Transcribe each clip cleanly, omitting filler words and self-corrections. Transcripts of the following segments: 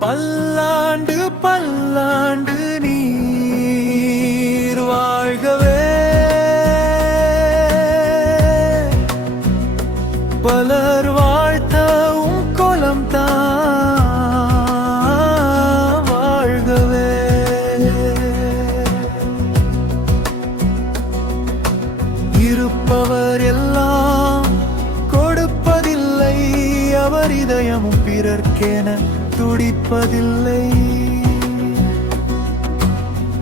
பல்லாண்டு பல்லாண்டு நீர் வாழ்கவே. பலர் வாழ்த்தவும் குலம் தான் வாழ்கவே. இருப்பவர் எல்லாம் கொடுப்பதில்லை, அவர் இதயமும் பிறர்க்கென துடிப்பதில்லை.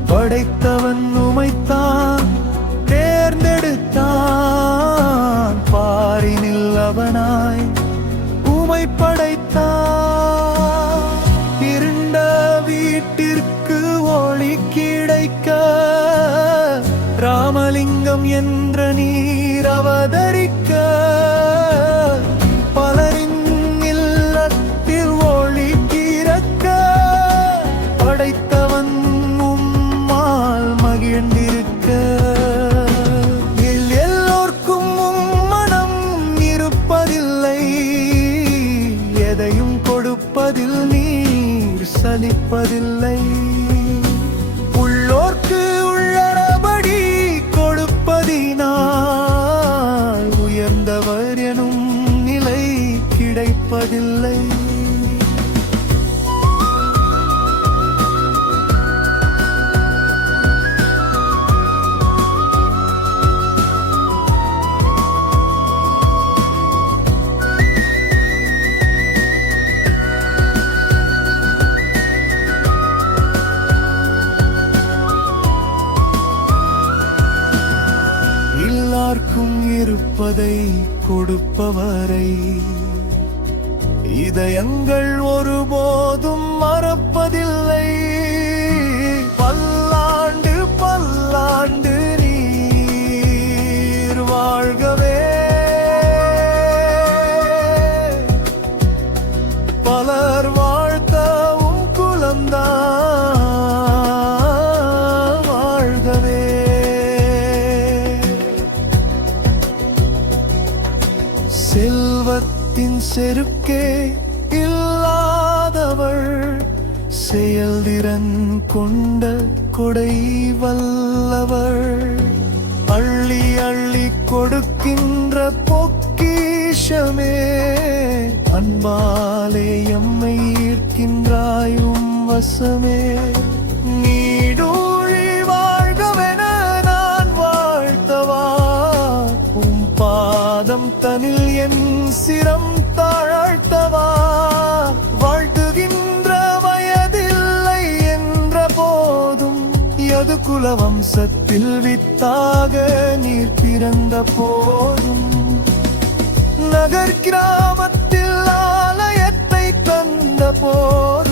படைத்தவன் உமைத்தான் தேர்ந்தெடுத்தான், பாரினில் அவனாய் உமை படைத்தான். இருண்ட வீட்டிற்கு ஒளி கிடைக்க ராமலிங்கம் என்ற நீர் அவதரிக்க, பலரின் இல்லத்தில் ஒளி கிறக்க, படைத்தவன் உம்மால் மகிழ்ந்திருக்க. எல்லோர்க்கும் மனம் இருப்பதில்லை, எதையும் கொடுப்பதில் நீர் சலிப்பதில்லை. உள்ளோர்க்கு உள்ளபடி கொடுப்பதினால் உயர்ந்தவர் எனும் நிலை கிடைப்பதில்லை. எல்லாருக்கும் இருப்பதை கொடுப்பவரை இதயங்கள் ஒருபோதும் மறப்பதில்லை. பல்லாண்டு பல்லாண்டு நீர் வாழ்கவே. பலர் வாழ்த்தவும் குலம்தான் வாழ்கவே. செல்வத்தின் செருக்கே இல்லாதவள், செயல்திறன் கொண்ட கொடை வல்லவள். அள்ளி அள்ளி கொடுக்கின்ற பொக்கிஷமே, அன்பாலே எம்மை ஈர்க்கின்றாயும் வசமே. நீடூழி வாழ்கவென நான் வாழ்த்தவா, உம் பாதம் தனில் என் சிரம் தாழ்த்தவா. வாழ்த்துகின்ற வயதில்லை என்ற போதும், யது குல வம்சத்தில் வித்தாக நீர் பிறந்த போதும், நகர் கிராமத்தில் ஆலயத்தை தந்த போதும்,